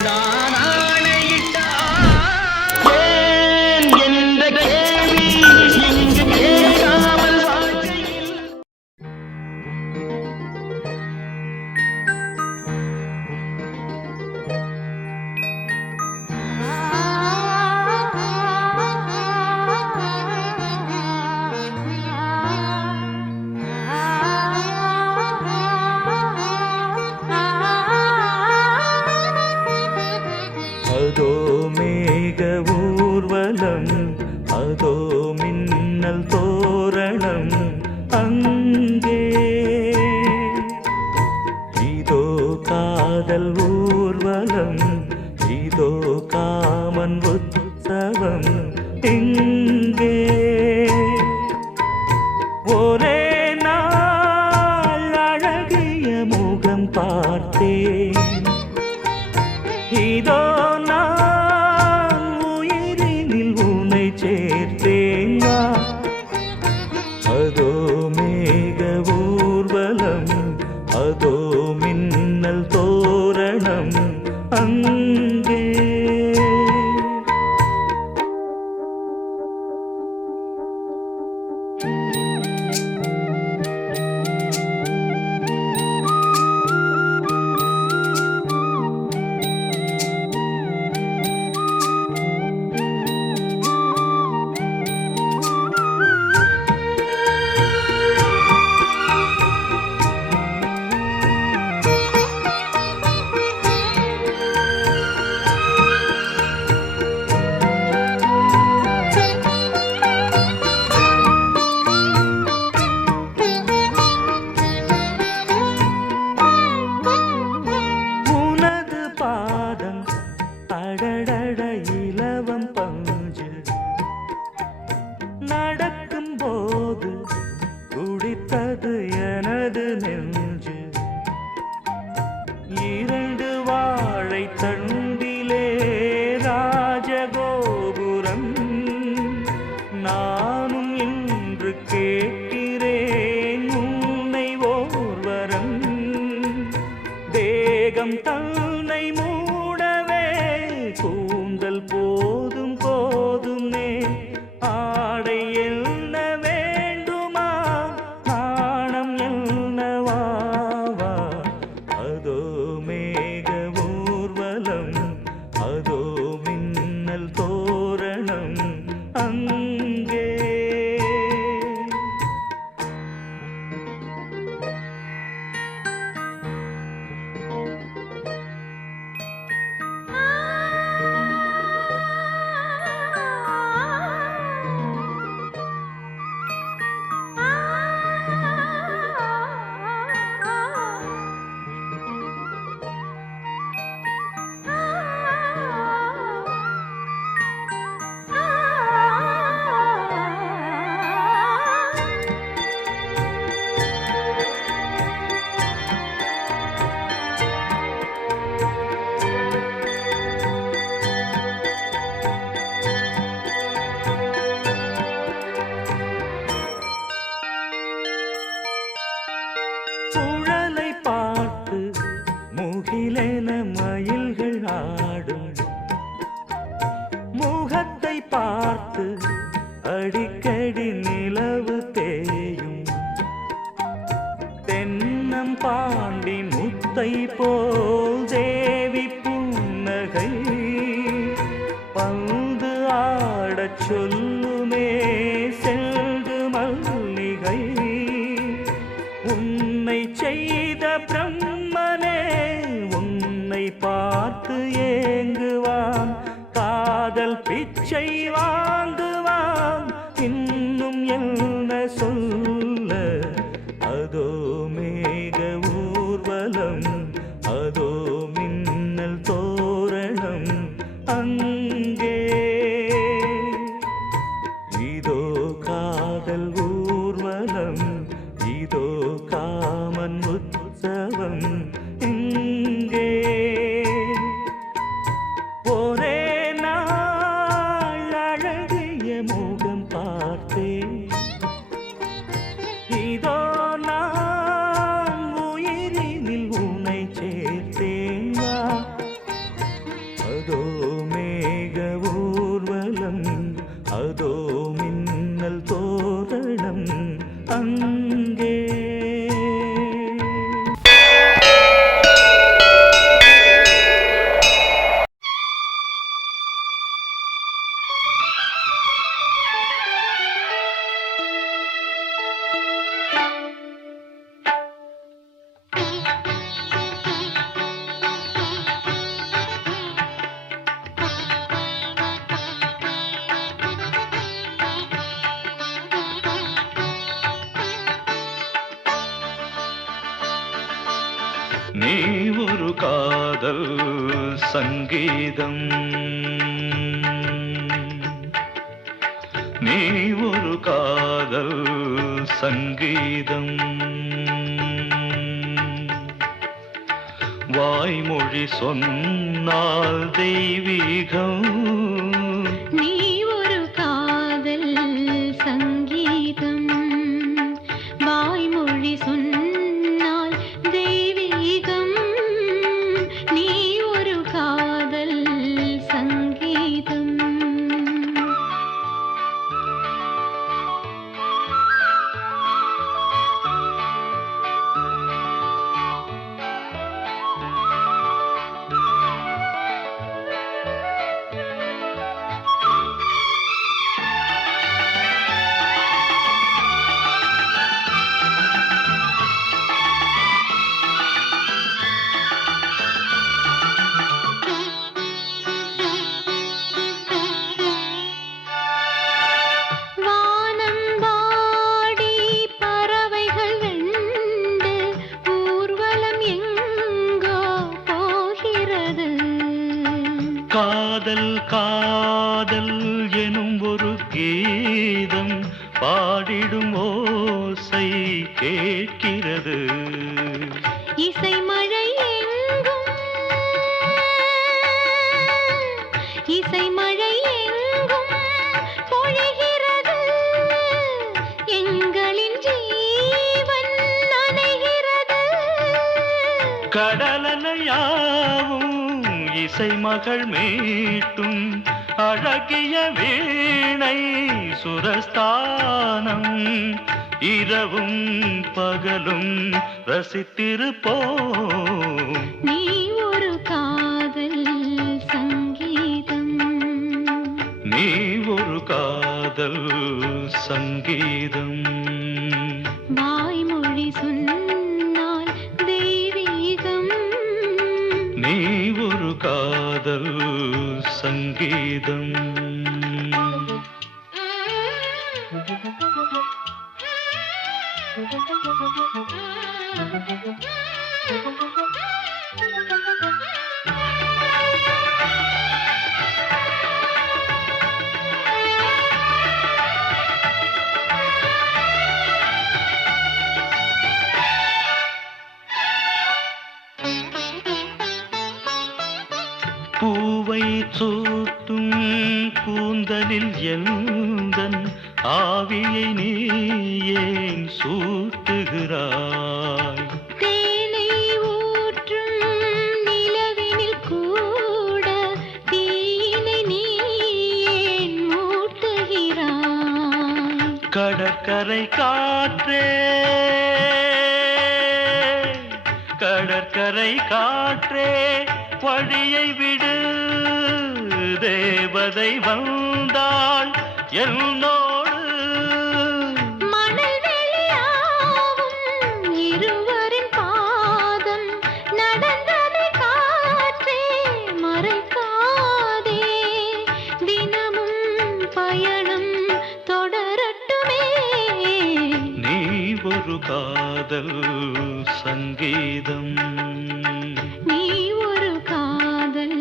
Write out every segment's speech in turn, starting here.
நான் ஆணையிட்ட ஏன் என்ற கேள்வி இங்கு கேட்காமல் வாழ்க்கையில் அதோ மேக ஊர்வலம், அதோ மின்னல் தோரணம் அங்கே. இதோ காதல் ஊர்வலம், இதோ காமன் உற்சவம் இங்கே. ஒரே நாள் அழகிய முகம் பார்த்தேன், இதோ நான் உயிரினில் உன்னை சேர்த்தேன் வா. அதோ மேக ஊர்வலம், அதோ மின்னல் தோரணம் அங்கே. உனது பாதம் அடடட இலவம் பஞ்சு, நடக்கும் போது குடித்தது எனது நெஞ்சு. இரண்டு வாழை தண்டிலே ராஜகோபுரம், நானும் இன்று கேட்கிறேன் உன்னை ஓர்வரம். தேகம் தன்னை மூடவே கூந்தல் போதும் போதுமே, ஆடை என்ன வேண்டுமா நாணம் என்னவாவா. அதோ மேக ஊர்வலம், அதோ மின்னல் தோரணம் அங்கே. சுழலை பார்த்து முகிலென மயில்கள் ஆடும், முகத்தை பார்த்து அடிக்கடி நிலவு தேயும். தென்னம் பாண்டி முத்தை போல் தேவி புன்னகை, பந்து ஆடச் சொல்லுமே செல்து மல்லிகை. உன்னை செய்த பிரம்மனே உன்னை பார்த்து ஏங்குவான், காதல் பிச்சை வாங்குவான், இன்னும் என்ன சொல்ல. அதோ மேக ஊர்வலம், அதோ மின்னல் தோரணம் அங்கே. இதோ காதல் ஊர்வலம், இதோ காமன் உற்சவம் இங்கே. ஒரே நாள் சங்கீதம். நீ ஒரு காதல் சங்கீதம். வாய்மொழி சொன்னால் தெய்வீகம். நீ ஒரு காதல் சங்கீதம். வாய்மொழி சொன்னால் தெய்வீகம். நீ ஒரு காதல் சங்கீதம். காதல் காதல் எனும் ஒரு கீதம் பாடிடும் ஓசை கேட்கிறது. இசை மழை எங்கும் இசை மழை எங்கும் பொழிகிறது. எங்களின் ஜீவன் நனைகிறது. கடலலையாவும் இசை மகள் மீட்டும் அழகிய வீணை சுரஸ்தானம். இரவும் பகலும் ரசித்திருப்போம். நீ ஒரு காதல் சங்கீதம். நீ ஒரு காதல் சங்கீதம். வாய்மொழி சொன்னால் தெய்வீகம். நீ ஒரு காதல் சங்கீதம். பூவை சூட்டும் கூந்தலில் எந்தன் ஆவியை நீ ஏன் சூட்டுகிறாய்? தேனை ஊற்றும் நிலவினில் கூட தீயினை நீ ஏன் மூட்டுகிறாய்? கடற்கரை காற்றே கடற்கரை காற்றே வழியை விடு. தேவதை வந்தாள் என்னோடு. மணல் வெளியாகும் இருவரின் பாதம் நடந்ததை காற்றே மறைக்காதே. தினமும் பயணம் தொடரட்டுமே. நீ ஒரு காதல் சங்கீதம். நீ ஒரு காதல்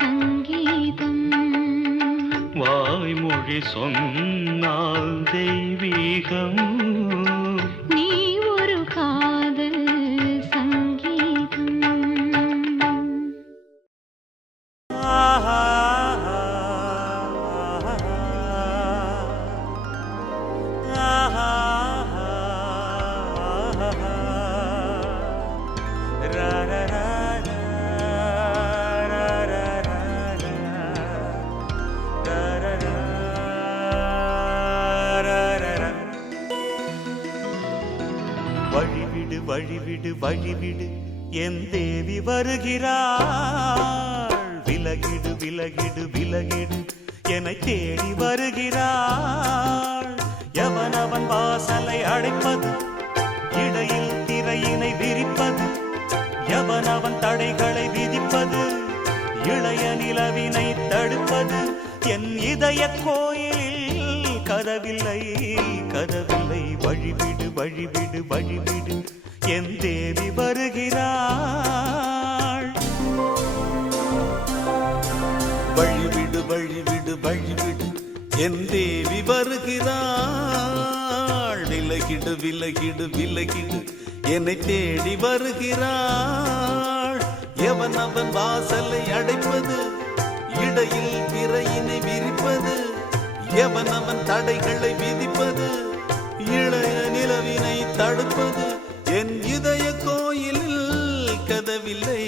சங்கீதம். வாய்மொழி சொன்னால் தெய்வீகம். நீ ஒரு காதல் சங்கீதம். வழிவிடு வழிவிடு வழிவிடு என் தேவி வருகிறாள். விலகிடு விலகிடு விலகிடு என்னை தேடி வருகிறாள். எவனவன் வாசலை அடைப்பது, இடையில் திரையினை விரிப்பது, எவனவன் தடைகளை விதிப்பது, இளைய நிலவினை தடுப்பது. என் இதய கோயிலில் கதவில்லை கதவில்லை. வழிவிடு வழிவிடு வழிவிடு என் தேவி வருகிறாள். வழிவிடு வழிவிடு வழிவிடு என் தேவி வருகிறாள். விலகிடு விலகிடு விலகிடு என்னை தேடி வருகிறாள். எவன் அவன் வாசலை அடைப்பது, இடையில் திரையினை விரிப்பது, எவன் அவன் தடைகளை விதிப்பது, இளைய நிலவினை தடுப்பது, என் இதய கோயிலில் கதவில்லை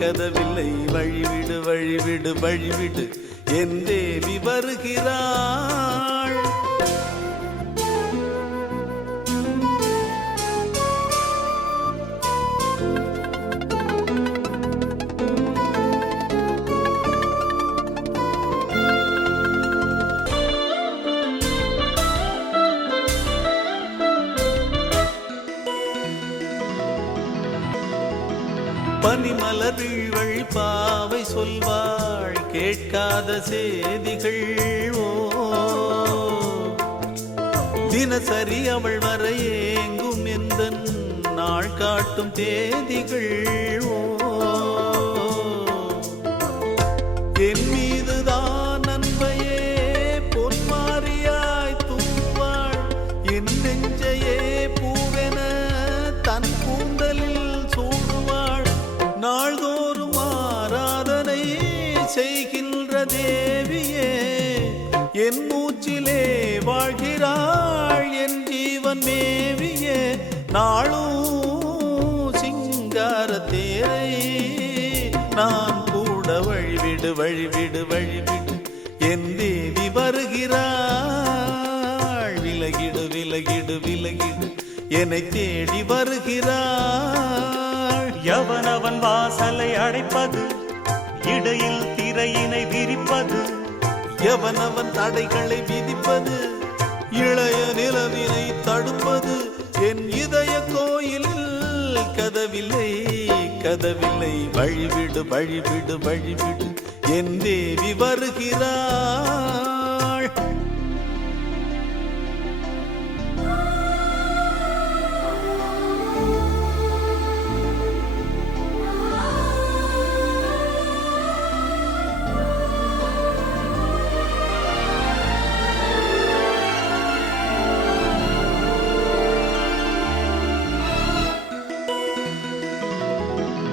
கதவில்லை. வழிவிடு வழிவிடு வழிவிடு என் தேவி வருகிறாள். பனிமலர் வீழ்வழி பாவை சொல்வாள் கேட்காத செய்திகள். ஓ தினசரி அவள் வர ஏங்கும் எந்த நாள் காட்டும் தேதிகள். ஓ என் மீதுதான் அன்பையே பொன்மாரியாய் தூவாள். என் நெஞ்சையே பூவென தன் கூந்தலில் சூடுவாள். நாள்தோறும் ஆராதனை செய்கின்ற தேவியே என் மூச்சிலே வாழ்கிறாள். என் ஜீவன் மேவியே நாளும் சிங்கார தேரை நான் கூட. வழிவிடு வழிவிடு வழிவிடு என் தேவி வருகிறாள். விலகிடு விலகிடு விலகிடு என்னை தேடி வருகிறாள். எவனவன் வாசலை அடைப்பது, இடையில் திரையினை விரிப்பது, எவனவன் தடைகளை விதிப்பது, இளைய நிலவினை தடுப்பது, என் இதய கோயிலில் கதவில்லை கதவில்லை. வழிவிடு வழிவிடு வழிவிடு என் தேவி வருகிறாள்.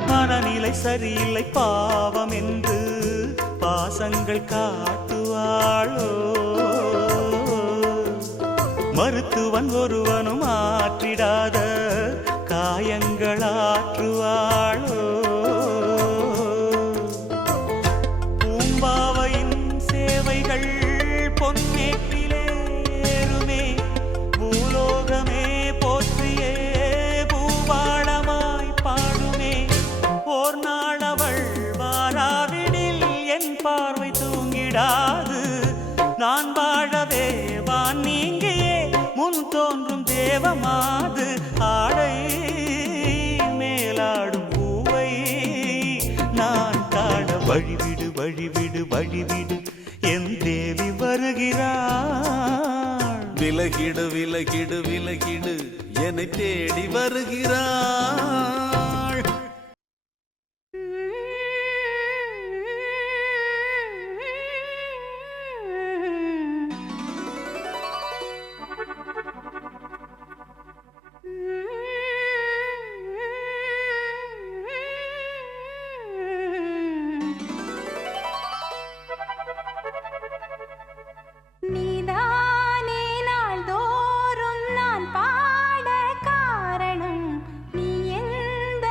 மனநிலை சரியில்லை பாவம் என்று பாசங்கள் காட்டுவாளோ. மருத்துவன் ஒருவனும் ஆற்றிடாத காயங்களாற்றுவாளோ. பூம்பாவையின் சேவைகள் பொன்னேற்றிலேருமே, பூலோகமே போற்றியே பூபாளமாய் பாடுமே. ஓர் நாளவள் வாராவிடில் என் பார்வை தூங்கிடாது. நான் வாழவே வான் நீங்கியே முன் தோன்றும் தேவமாது. ஆடை மேலாடும் பூவை நான் காண. வழிவிடு வழிவிடு வழிவிடு என் தேவி வருகிறாள். விலகிடு விலகிடு விலகிடு என்னை தேடி வருகிறாள். நீதானே நாள்தோறும் நான் பாட காரணம். நீ எந்த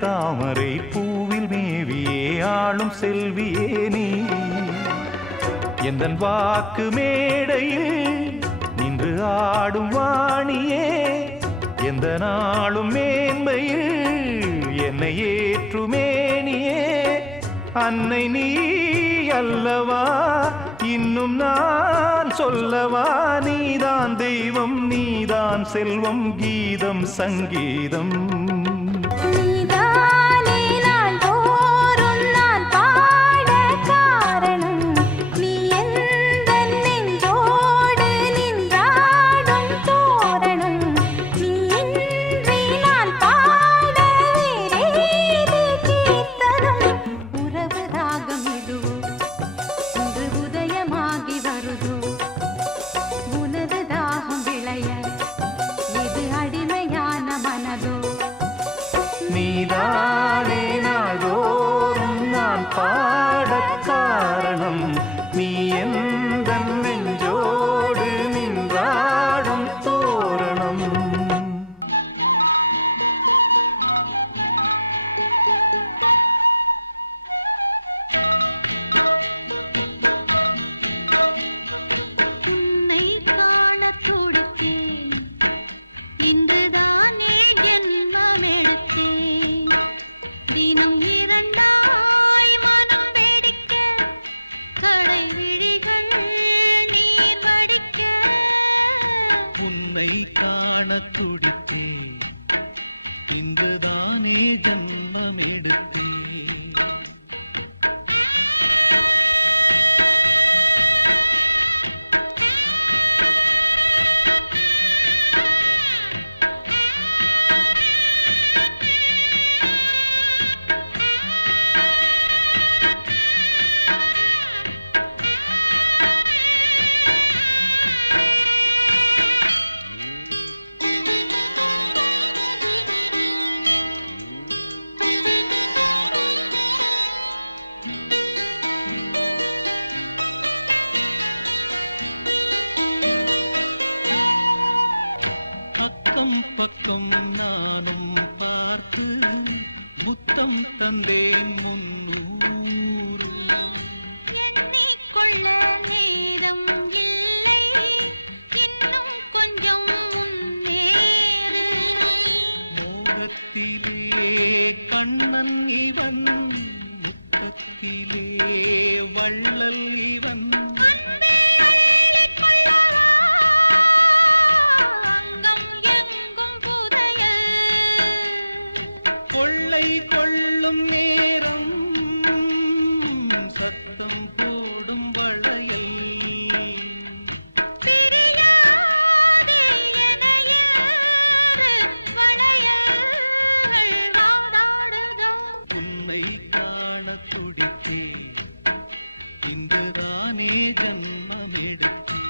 தாமரை பூவில் மேவியே ஆளும் செல்வியே நீ எந்தன் வாக்கு மேடையில் நின்று ஆடும் வாணியே எந்த நாளும் மேன்மையில் என்னை ஏற்றுமேனியே அன்னை நீ அல்லவா இன்னும் நான் சொல்லவா நீதான் தெய்வம் நீதான் செல்வம் கீதம் சங்கீதம் நீதானே நான் தோறும் நான் பாட காரணம் நீ எந்தன் நெஞ்சோடு நின்றாடும் தோரணம் நீ இன்றி நான் பாட வேறேது கீர்த்தனம் உறவு ராகம் இதுவோ இன்று உதயமாகி வருதோ உனது தாகம் விளைய இது அடிமையான மனதோ நீதானே நாள்தோறும் நான் பாடக் காரணம் நீ எந்தன் நெஞ்சோடு நின்றாடும் தோரணம் உன்னை காணத் துடித்தேன் இன்றுதானே ஜென்மம் எடுத்தேன் தினம் இரண்டாய் மனம் வெடிக்க கடை விழிகள் நீர் வடிக்க உன்னை காண துடித்தே இன்றுதானே ஜன்மம் எடுத்தே அக்கம் பக்கம் நானும் பார்த்து முத்தம் தந்தேன் 300 எண்ணிக்கொள்ள நேரம் இல்லை இன்னும் கொஞ்சம் முன்னேறு மோகத்திலே கண்ணன் இவன் முத்தத்திலே வள்ளல் இவன் அன்பே அள்ளிக் கொள்ளவா அங்கம் எங்கும் புதையல் கொள்ளை கொள்ளும் நேரம் சத்தம் போடும் வளையல் பிரியாதே எனையேறு வளையல்கள் வாதாடுதோ உன்னை காண துடித்தே இன்றுதானே ஜன்மம் எடுத்தே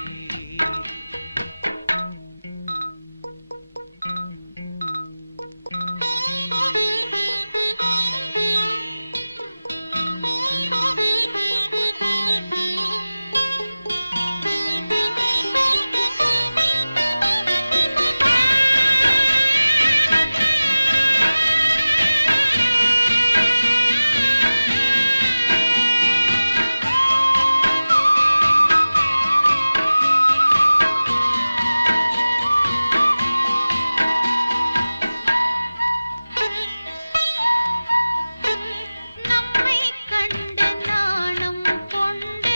நம்மை கண்டு நாணம் கொண்டு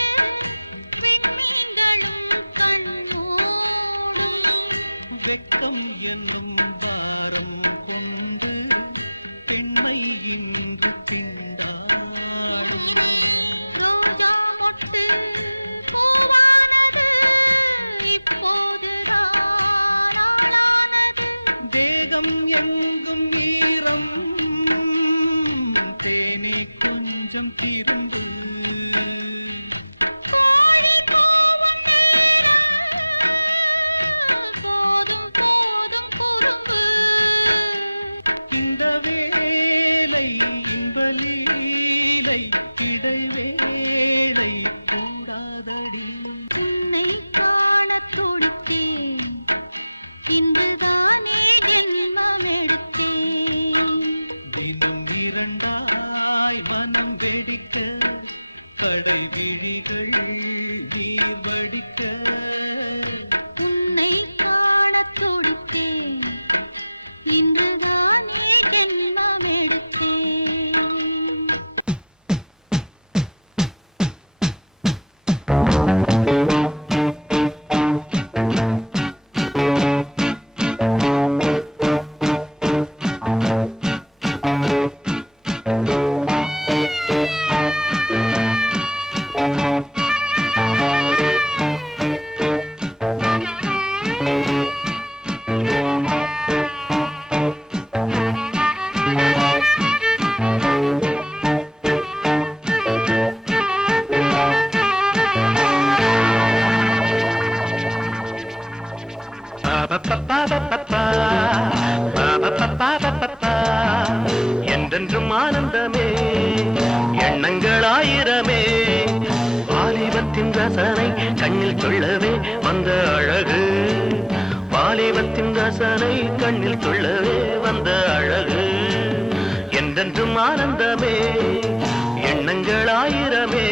விண்மீன்களும் கண்மூடும் வெட்கம் என்னும் பாரம் கொண்டு பெண்மை இன்று திண்டாடும் ரோஜா மொட்டு பூவானது இப்போதுதான் ஆளானது தேகம் எங்கும் ஈரம் தேனே கொஞ்சம் திரும்பு கோழி கூவும் நேரம் போதும் போதும் குறும்பு இந்த வேலை இன்பலீலை இடைவேளை கூடாதடி உன்னை காணத் துடித்தேன் இன்றுதானே ஜென்மம் எடுத்தேன் தினம் என்றென்றும் ஆனந்தமே எண்ணங்கள் ஆயிரமே வாலிபத்தின் ரசனை கண்ணில் சொல்லவே வந்த அழகு வாலிபத்தின் ரசனை கண்ணில் சொல்லவே வந்த அழகு என்றென்றும் ஆனந்தமே எண்ணங்கள் ஆயிரமே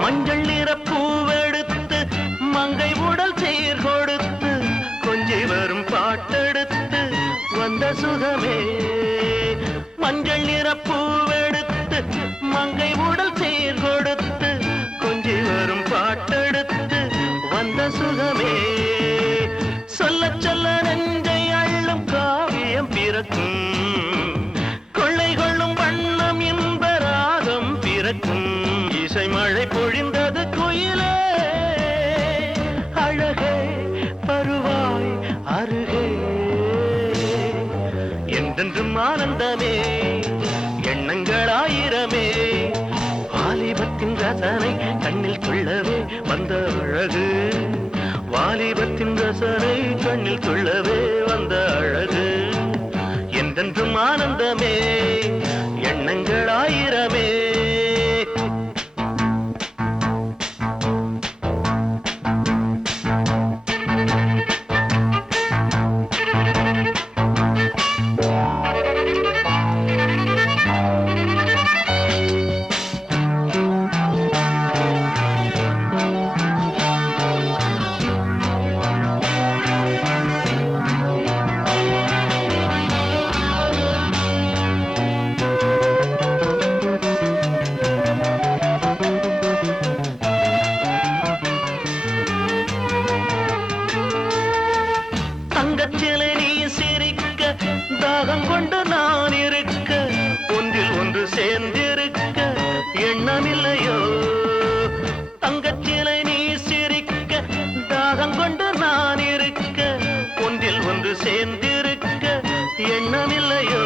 மஞ்சள் நிற பூவெடுத்து மங்கை உடல் சீர் கொடுத்து கொஞ்சி வரும் பாட்டெடுத்து வந்த சுகமே மஞ்சள் நிற பூவெடுத்து மங்கை உடல் சீர் கொடுத்து கொஞ்சி வரும் பாட்டெடுத்து வந்த சுகமே சொல்ல சொல்ல நெஞ்சை அள்ளும் காவியம் பிறக்கும் கொள்ளை கொள்ளும் வண்ணம் இன்ப ராகம் பிறக்கும் இசை மழை பொழிந்தது குயிலே அழகே பருவாய் அருகே என்றென்றும் ஆனந்தமே எண்ணங்கள் ஆயிரமே வாலிபத்தின் ரசனை கண்ணில் கொள்ளவே வந்த அழகு வாலிபத்தின் ரசனை கண்ணில் கொள்ளவே வந்த அழகு என்றென்றும் ஆனந்தமே எண்ணங்கள் ஆயிரமே தங்கச்சிலை நீ சிரிக்க தாகம் கொண்டு நான் இருக்க ஒன்றில் ஒன்று சேர்ந்திருக்க எண்ணமில்லையோ தங்கச்சிலை நீ சிரிக்க தாகம் கொண்டு நான் இருக்க ஒன்றில் ஒன்று சேர்ந்திருக்க எண்ணமில்லையோ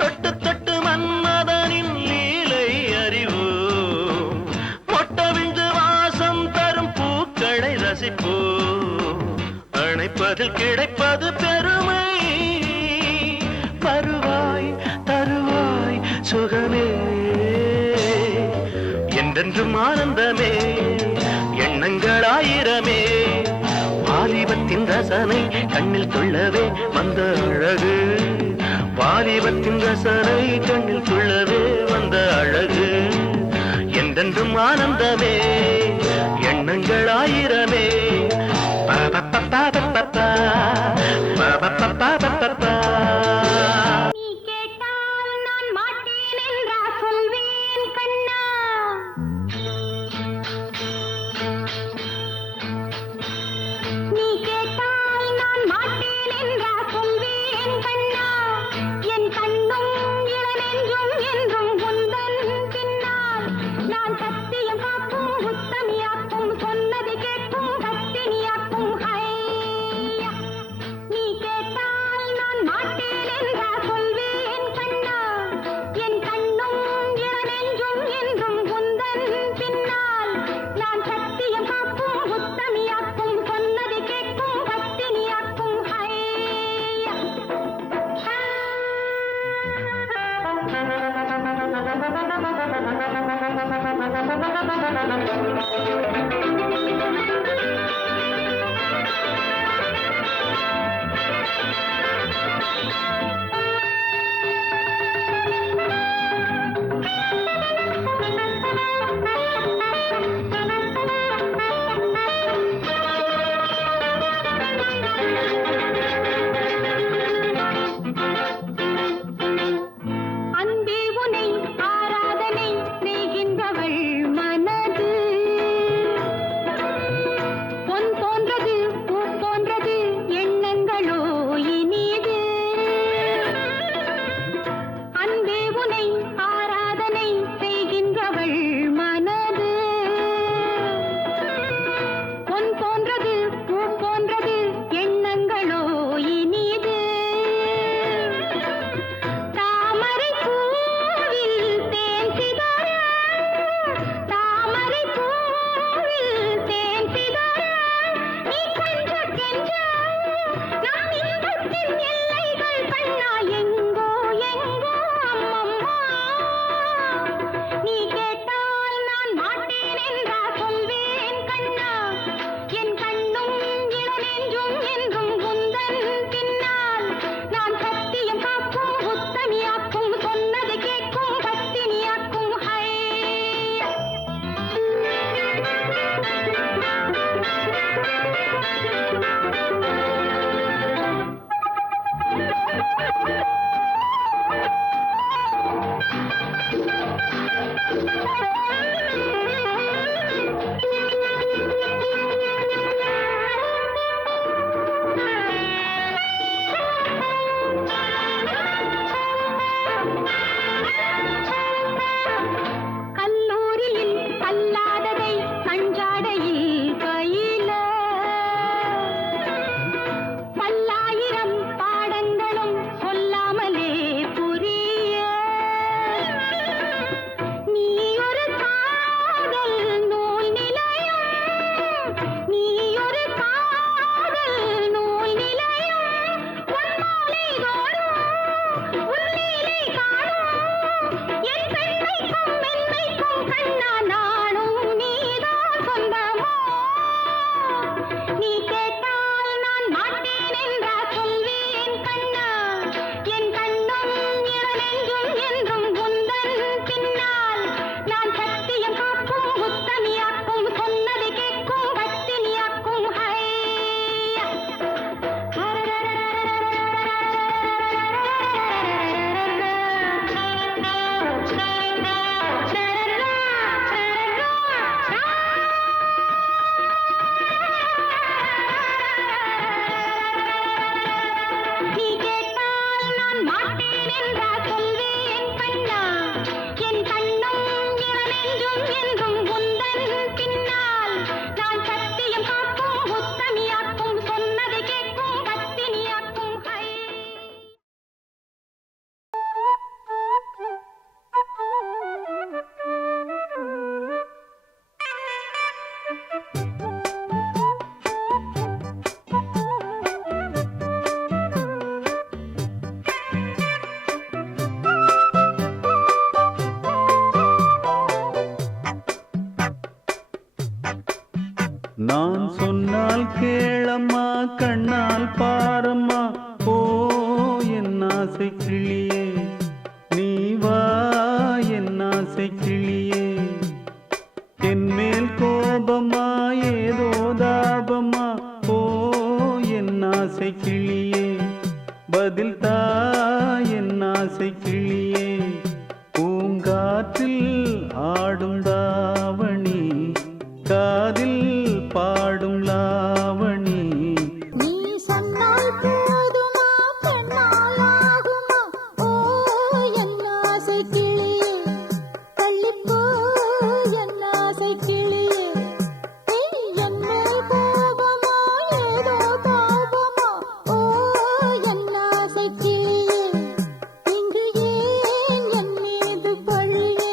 தொட்டு தொட்டு மன்மதனின் லீலை அறிவோ மொட்டவிழ்ந்து வாசம் தரும் பூக்களை ரசிப்போ அணைப்பதில் கிடைப்பது பெருமை பருவாய் தருவாய் சுகமே என்றென்றும் ஆனந்தமே எண்ணங்கள் ஆயிரமே வாலிபத்தின் ரசனை கண்ணில் கொள்ளவே வந்த அழகு வாலிபத்தின் ரசனை கண்ணில் கொள்ளவே வந்த அழகு என்றென்றும் ஆனந்தமே எண்ணங்கள் ஆயிரமே நீ கேட்டால் நான் மாட்டேன் என்றா சொல்வேன் கண்ணா நீ கேட்டால் நான் மாட்டேன் என்றா சொல்வேன் கண்ணா என் கண்ணும் இளநெஞ்சும் என்றும் உந்தன் பின்னால் நான் சத்தியம் காக்கும் உத்தமியாக்கும் சொன்னது கேட்கும் பத்தினியாக்கும் நீ கேட்டால் நான் மாட்டேன் சிதற நீ கொஞ்ச கெஞ்ச நம் இன்பத்தின் எல்லைகள் கண்ணா எங்கோ எங்கோ அம்மம்மா நீ கேட்டால் நான் மாட்டேன் என்றா சொல்வேன் கண்ணா என் கண்ணும் இளநெஞ்சும் என்றும் உந்தன் பின்னால் நான் சத்தியம் காக்கும் உத்தமியாக்கும் சொன்னது கேட்கும் பத்தினியாக்கும் ஹை கல்லூரியில் கல்லாததை கஞ்சாடையில் பயில பல்லாயிரம் பாடங்களும் சொல்லாமலே புரிய நீ ஒரு காதல் நூல் நிலையம் நீ ஒரு காதல் நூல் நிலையம் பொன்மாலை தோறும் உன்னிலை காணும் என் பெண்மைக்கும் மென்மைக்கும் கண்ணா நானும் நீதான் சொந்தமோ நீ கேட்டால் நான் மாட்டேன் என்றா சொல்வேன் கண்ணா என் கண்ணும் இளநெஞ்சும் என்றும் உந்தன் பின்னால் நான் சத்தியம் காக்கும் உத்தமியாக்கும் சொன்னது கேட்கும் பத்தினியாக்கும் ஹை நீ கேட்டால் நான் மாட்டேன் என்றா சொல்வேன் கண்ணா என் கண்ணும் இளநெஞ்சும் என்றும் உந்தன் பின்னால் நான் சத்தியம் காக்கும் உத்தமியாக்கும் சொன்னது கேட்கும் பத்தினியாக்கும் ஹை நான் சொன்னால் கேளம்மா கண்ணால் பாரம்மா ஓ என் ஆசை கிளியே நீ வா என் ஆசை கிளியே என் மேல் கோபமா ஏதோ தாபமா ஓ என் ஆசை கிளியே பதில் தா என் ஆசை கிளியே பூங்காற்றில் ஆடும் தாவணி காதில் பாடும் லாவணி நீ சொன்னால் போதுமா பெண்ணால் ஆகுமா ஓ என் ஆசை கிளியே தள்ளிப்போ என் ஆசை கிளியே என் மேல் கோபமா ஏதோ தாபமா ஓ என் ஆசை கிளியே இங்கு ஏன் என் மீது பழியே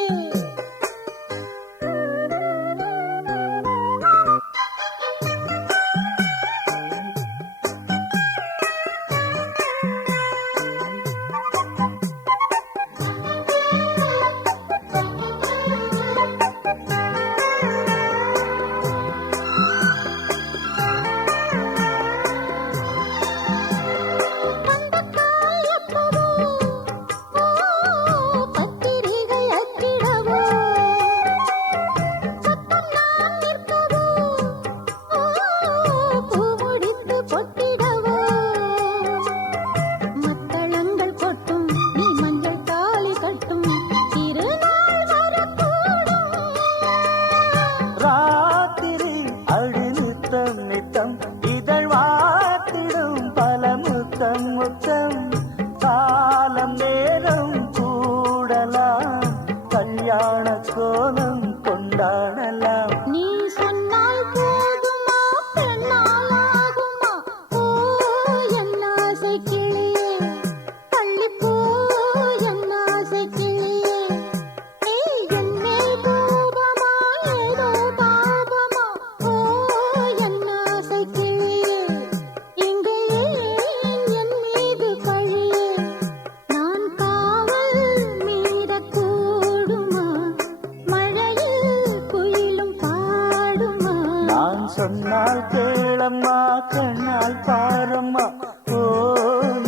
சொன்னால் கேளம்மா கண்ணால் பாரம்மா ஓ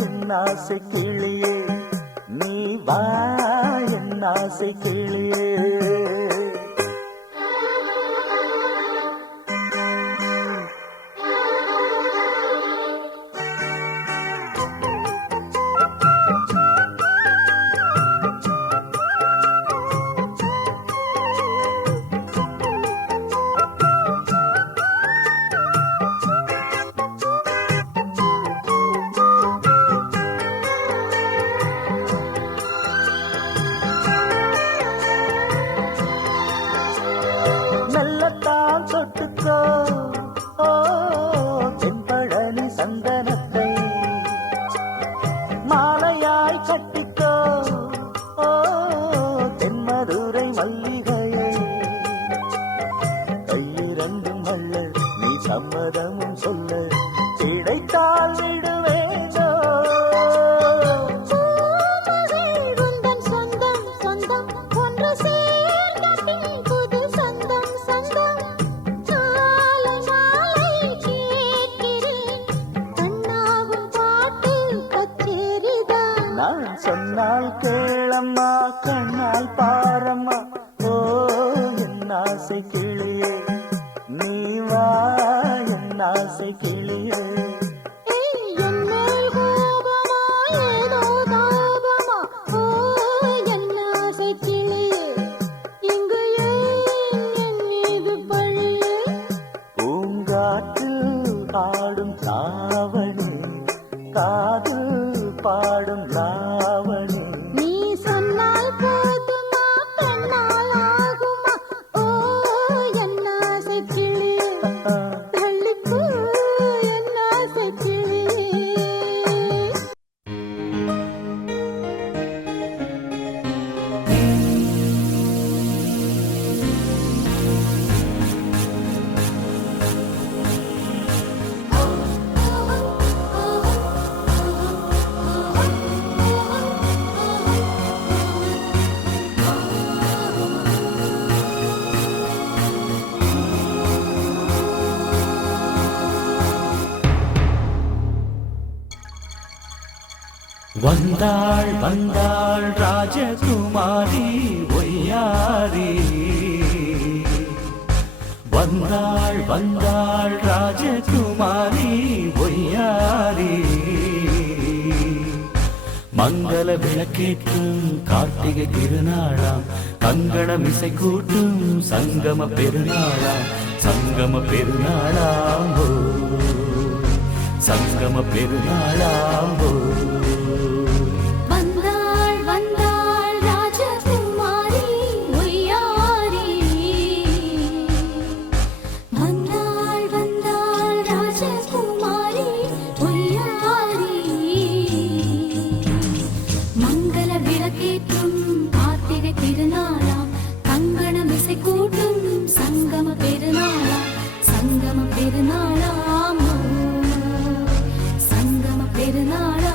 என் ஆசை கிளியே நீ வா என் ஆசை கிளியே தொட்டுக்கோ ஓ தென்பழனி சந்தனத்தை மாலையாய் கட்டிக்கோ ஓ தென்மதுரை மல்லிகையை கையிரண்டும் மல்ல நீ சம்மதமும் சொல்ல கிடைத்தால் விடுவேனோ நான் சொன்னால் கேளம்மா கண்ணால் பாரம்மா ஓ என் ஆசை கிளியே நீ வா என் ஆசை கிளியே பூங்காற்றில் ஆடும் தாவணி காதில் பாடும் லாவணி நீ சொன்னால் போதுமா பெண்ணால் ஆகுமா ஓ என் ஆசை கிளியே தள்ளிப்போ என் ஆசை கிளியே வந்தாள் வந்தாள் ராஜகுமாரி ஒய்யாரி வந்தாள் வந்தாள் ராஜகுமாரி ஒய்யாரி மங்கள விளக்கேற்றும் கார்த்திகை திருநாளாம் கங்கணம் இசை கூட்டும் சங்கம பெருநாளாம் சங்கம பெருநாளாம் ஓ சங்கம பெருநாளாம் ஓ கூட்டும் சங்கம பெருநாளாம் சங்கம பெருநாளாம் சங்கம பெருநாளாம்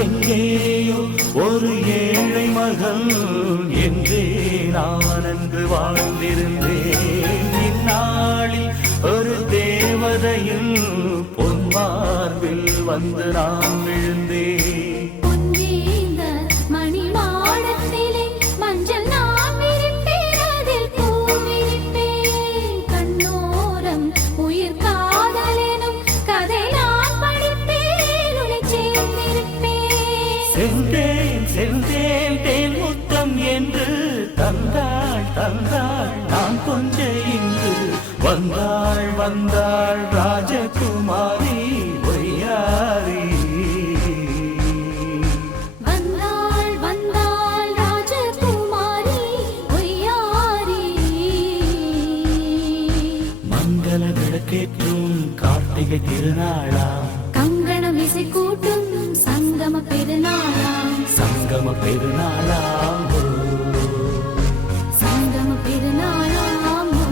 எங்கேயோ ஒரு ஏழை மகன் என்றே நான் அன்று வாழ்ந்திருந்தேன் இந்நாளில் ஒரு தேவதையில் பொன்மார்பில் வந்து நான் விழுந்தேன் செல்தேன் தேன் முத்தம் என்று தந்தாள் தந்தாள் நான் கொஞ்சம் இன்று வந்தாள் வந்தாள் ராஜகுமாரி ஒய்யாரி சங்கம பெருநாளாமோ சங்கம பெருநாளாமோ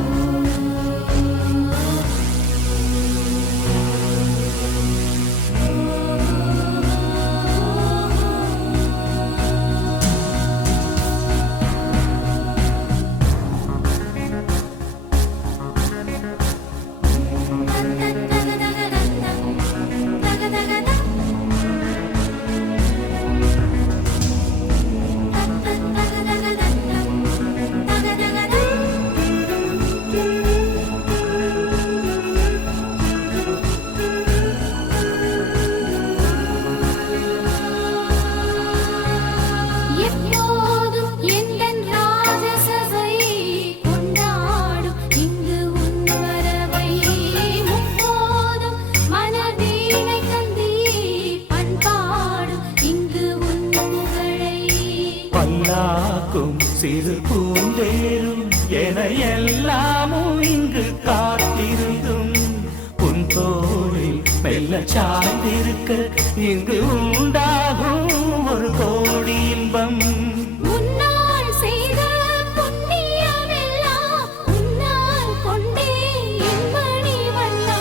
எப்போதும் எந்தன் ராஜசபை கொண்டாடும் இங்கு உன் வரவை முப்போதும் மனவீணை தந்தி பண்பாடும் இங்கு உன் புகழை பல்லாக்கும் சிறு பூந்தேரும் என எல்லாமும் இங்கு காத்திருந்தும் உன் தோளில் மெல்ல சாய்ந்திருக்க இங்கு உண்டாகும் ஒரு கோடி இன்பம் முன்னால் செய்த புண்ணியமெல்லாம் உன்னால் கொண்டே என் மணி வண்ணா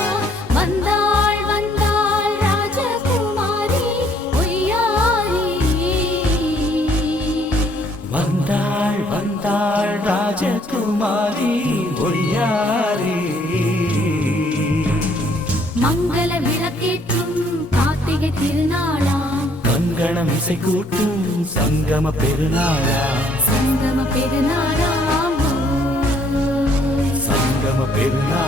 வந்தாள் வந்தாள் ராஜகுமாரி ஒய்யாரி வந்தாள் வந்தாள் ராஜகுமாரி ஒய்யாரி மங்கள விளக்கேற்றும் கார்த்திகை திருநாளாம் கங்கணம் இசை கூட்டும் சங்கம பெருநாளாம் சங்கம பெருநாளாம் சங்கம பெருநாள்